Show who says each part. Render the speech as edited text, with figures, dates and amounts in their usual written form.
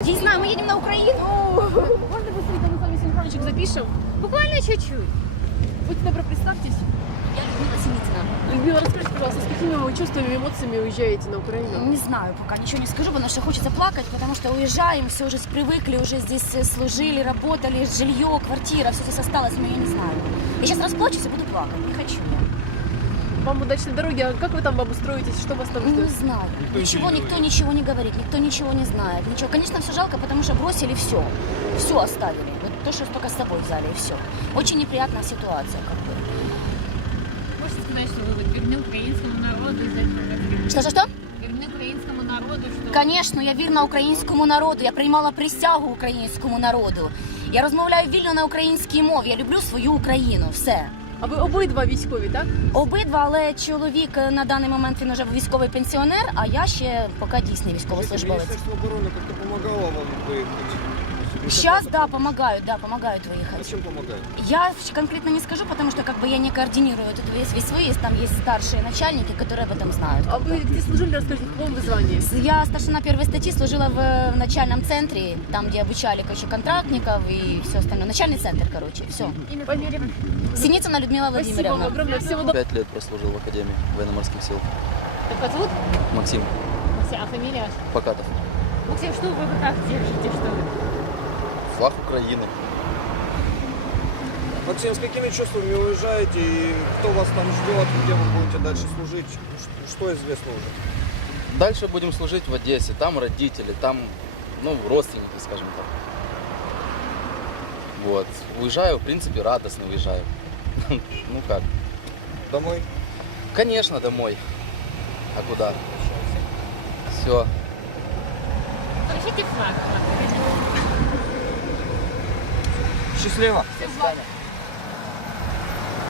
Speaker 1: Я не знаю, мы едем на Украину.
Speaker 2: Можно быстренько мы с вами синхрончик запишем?
Speaker 1: Буквально чуть-чуть.
Speaker 2: Будьте добры, представьтесь.
Speaker 1: Я Людмила Синицына.
Speaker 2: Людмила, расскажите, пожалуйста, с какими вы чувствами, эмоциями уезжаете на Украину?
Speaker 1: Не знаю, пока ничего не скажу, потому что хочется плакать, потому что уезжаем, все уже привыкли, уже здесь служили, работали, жилье, квартира, все здесь осталось, но я не знаю. Я сейчас расплачусь и буду плакать, не хочу я.
Speaker 2: Вам удачной дороги, а как вы там обустроитесь, что вас там
Speaker 1: Ну, не
Speaker 2: ждет?
Speaker 1: знаю. Никто ничего не говорит, никто ничего не знает. Ничего. Конечно, все жалко, потому что бросили все. Все оставили. Вот то, что только с собой взяли, и все. Очень неприятная ситуация, как бы.
Speaker 3: Можете сказать, что вы верны украинскому народу из этого?
Speaker 1: Что?
Speaker 3: Верны украинскому народу, что...
Speaker 1: Конечно, я вірна українському народу. Я приймала присягу українському народу. Я розмовляю вільно на українській мові. Я люблю свою Україну. Все.
Speaker 2: А ви обидва військові, так?
Speaker 1: Обидва, але чоловік на даний момент він вже військовий пенсіонер, а я ще поки дійсний військовослужбовець.
Speaker 4: Министерство обороны как-то помогало вам выехать?
Speaker 1: Сейчас, да, помогают выехать.
Speaker 4: Чем помогает?
Speaker 1: Я конкретно не скажу, потому что как бы я не координирую этот весь выезд. Там есть старшие начальники, которые об этом знают.
Speaker 2: А вы где служили, расскажите, в каком вы звании?
Speaker 1: Я старшина первой статьи, служила в начальном центре, там, где обучали, короче, контрактников и все остальное. Начальный центр, короче, все. Синицына Людмила
Speaker 2: Спасибо вам
Speaker 1: Владимировна.
Speaker 2: огромное, всего доброго.
Speaker 5: 5 лет прослужил в Академии военно-морских сил.
Speaker 3: Как вас зовут?
Speaker 5: Максим
Speaker 3: А фамилия ваша?
Speaker 5: Покатов.
Speaker 3: Максим, что вы в руках держите? Что вы?
Speaker 5: Флаг Украины.
Speaker 4: Максим, с какими чувствами вы уезжаете и кто вас там ждет, где вы будете дальше служить? Что известно уже?
Speaker 5: Дальше будем служить в Одессе. Там родители, там, родственники, скажем так. Вот. Уезжаю, в принципе, радостно уезжаю. Ну как?
Speaker 4: Домой?
Speaker 5: Конечно, домой. А куда? Все.
Speaker 3: Покажите флаг.
Speaker 4: Счастливо!
Speaker 3: Все, флаг.